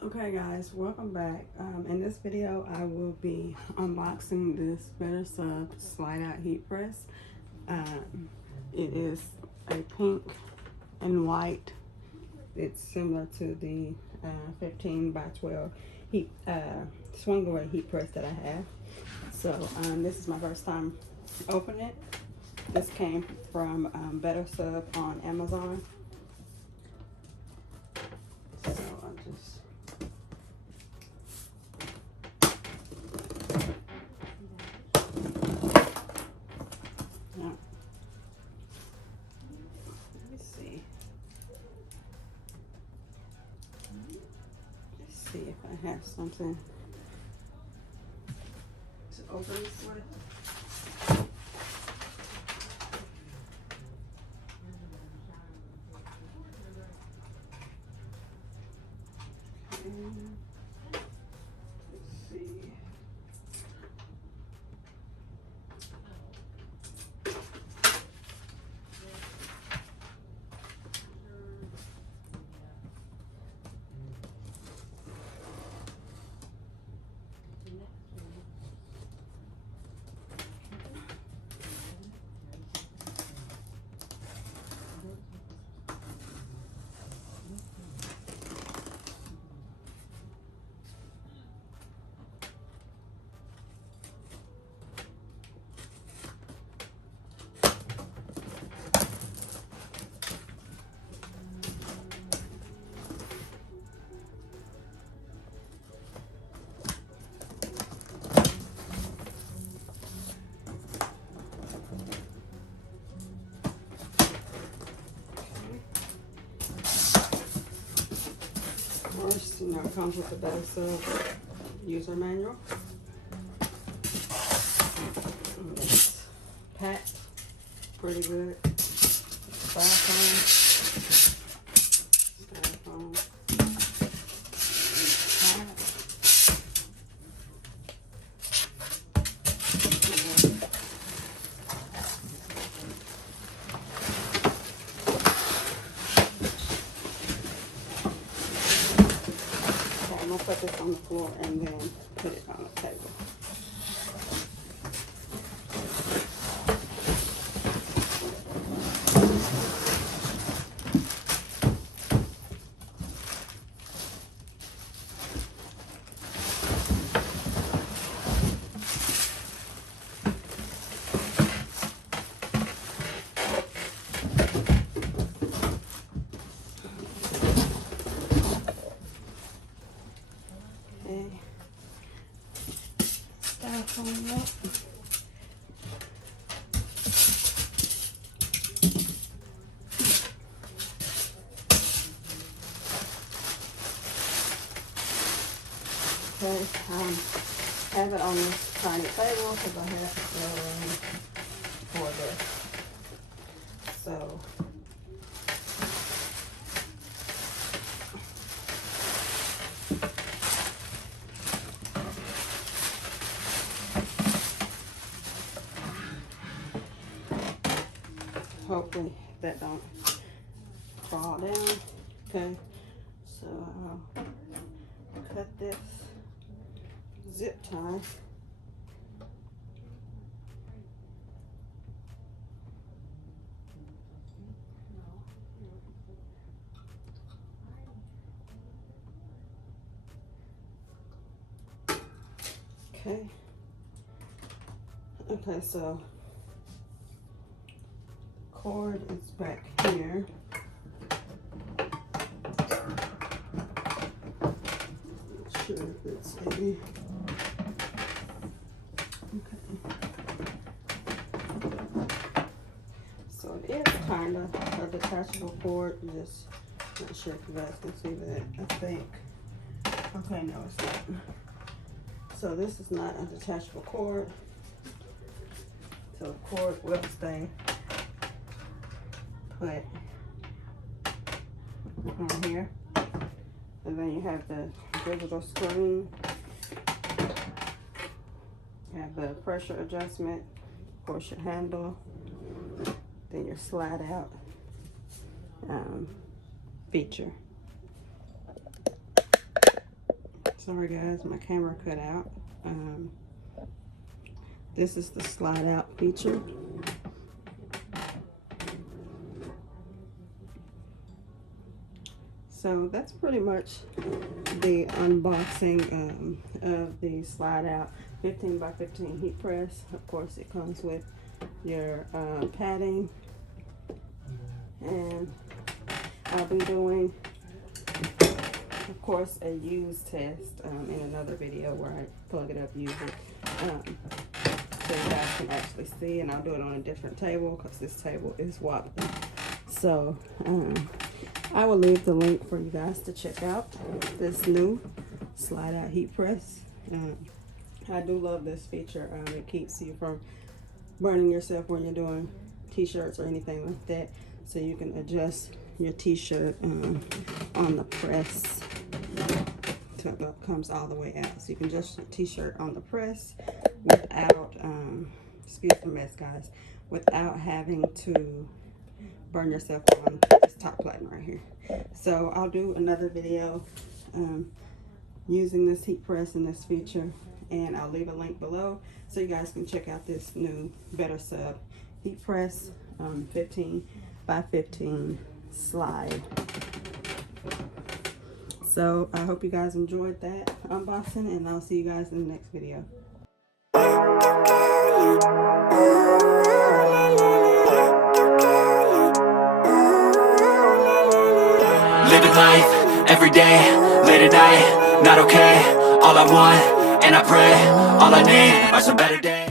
Okay guys, welcome back. In this video I will be unboxing this BetterSub slide out heat press. It is a pink and white. It's similar to the 15 by 12 heat swing away heat press that I have. So this is my first time opening it. This came from BetterSub on Amazon. So I'll just see if I have something to open this with. Let's see. First, it comes with the BetterSub user manual. It's packed pretty good. Styrofoam. I'm gonna put this on the floor and then put it on the table. Okay, I have it on this tiny table because I have no room for this. So hopefully that don't fall down. Okay, so I'll cut this zip tie. Okay, so cord is back here. Not sure if it's a so it is kind of a detachable cord. Just not sure if you guys can see that. I think. Okay, no, it's not. So this is not a detachable cord. So the cord will stay put on here. And then you have the digital screen. You have the pressure adjustment, of course your handle, then your slide out feature. Sorry guys, my camera cut out. This is the slide out feature. So that's pretty much the unboxing of the slide out 15 by 15 heat press. Of course it comes with your padding, and I'll be doing, of course, a use test in another video where I plug it up, use it, so you guys can actually see, and I'll do it on a different table because this table is wobbly. So I will leave the link for you guys to check out this new slide out heat press. I do love this feature. It keeps you from burning yourself when you're doing t-shirts or anything like that. So you can adjust your t-shirt on the press so it comes all the way out. So you can adjust your t-shirt on the press without, excuse the mess guys, without having to burn yourself on this top button right here. So I'll do another video using this heat press and this feature, and I'll leave a link below so you guys can check out this new BetterSub heat press 15 by 15 slide. So I hope you guys enjoyed that unboxing, and I'll see you guys in the next video. Living life, every day, late at night, not okay. All I want, and I pray, all I need are some better days.